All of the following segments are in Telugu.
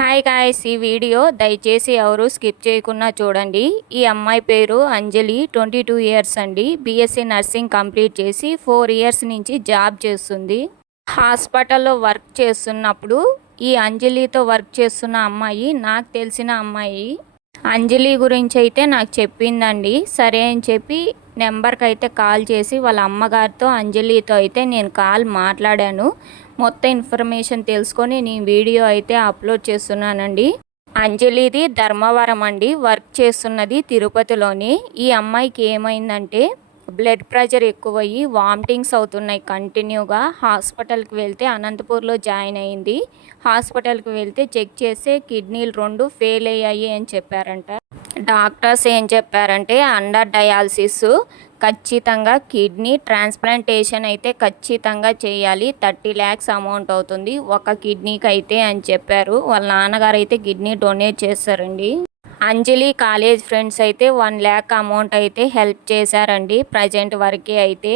హాయ్ గాయ్స్, ఈ వీడియో దయచేసి ఎవరు స్కిప్ చేయకుండా చూడండి. ఈ అమ్మాయి పేరు అంజలి, 22 ఇయర్స్ అండి. బీఎస్సీ నర్సింగ్ కంప్లీట్ చేసి 4 ఇయర్స్ నుంచి జాబ్ చేస్తుంది. హాస్పిటల్లో వర్క్ చేస్తున్నప్పుడు ఈ అంజలితో వర్క్ చేస్తున్న అమ్మాయి నాకు తెలిసిన అమ్మాయి. అంజలి గురించి అయితే నాకు చెప్పిందండి. సరే అని చెప్పి నెంబర్కి అయితే కాల్ చేసి వాళ్ళ అమ్మగారితో అంజలితో అయితే నేను కాల్ మాట్లాడాను. మొత్తం ఇన్ఫర్మేషన్ తెలుసుకొని నేను వీడియో అయితే అప్లోడ్ చేస్తున్నానండి. అంజలిది ధర్మవరం అండి, వర్క్ చేస్తున్నది తిరుపతిలోని. ఈ అమ్మాయికి ఏమైందంటే బ్లడ్ ప్రెషర్ ఎక్కువయ్యి వామిటింగ్స్ అవుతున్నాయి కంటిన్యూగా. హాస్పిటల్కి వెళ్తే అనంతపూర్లో జాయిన్ అయింది. హాస్పిటల్కి వెళ్తే చెక్ చేస్తే కిడ్నీలు 2 ఫెయిల్ అయ్యాయి అని చెప్పారంట. డాక్టర్స్ ఏం చెప్పారంటే అండర్ డయాలసిస్, ఖచ్చితంగా కిడ్నీ ట్రాన్స్ప్లాంటేషన్ అయితే ఖచ్చితంగా చేయాలి. 30 lakhs అమౌంట్ అవుతుంది ఒక కిడ్నీకి అయితే అని చెప్పారు. వాళ్ళ నాన్నగారు అయితే కిడ్నీ డొనేట్ చేస్తారండి. అంజలి కాలేజ్ ఫ్రెండ్స్ అయితే 1 lakh అమౌంట్ అయితే హెల్ప్ చేశారండి ప్రజెంట్ వరకే అయితే.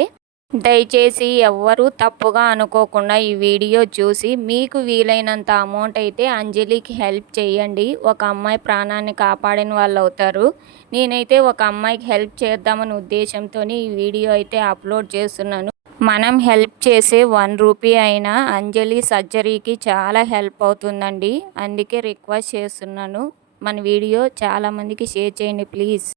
దయచేసి ఎవ్వరూ తప్పుగా అనుకోకుండా ఈ వీడియో చూసి మీకు వీలైనంత అమౌంట్ అయితే అంజలికి హెల్ప్ చేయండి. ఒక అమ్మాయి ప్రాణాన్ని కాపాడిన వాళ్ళు అవుతారు. నేనైతే ఒక అమ్మాయికి హెల్ప్ చేద్దామనే ఉద్దేశంతోనే ఈ వీడియో అయితే అప్లోడ్ చేస్తున్నాను. మనం హెల్ప్ చేసే 1 రూపీ అయినా అంజలి సర్జరీకి చాలా హెల్ప్ అవుతుందండి. అందుకే రిక్వెస్ట్ చేస్తున్నాను, మన వీడియో చాలామందికి షేర్ చేయండి ప్లీజ్.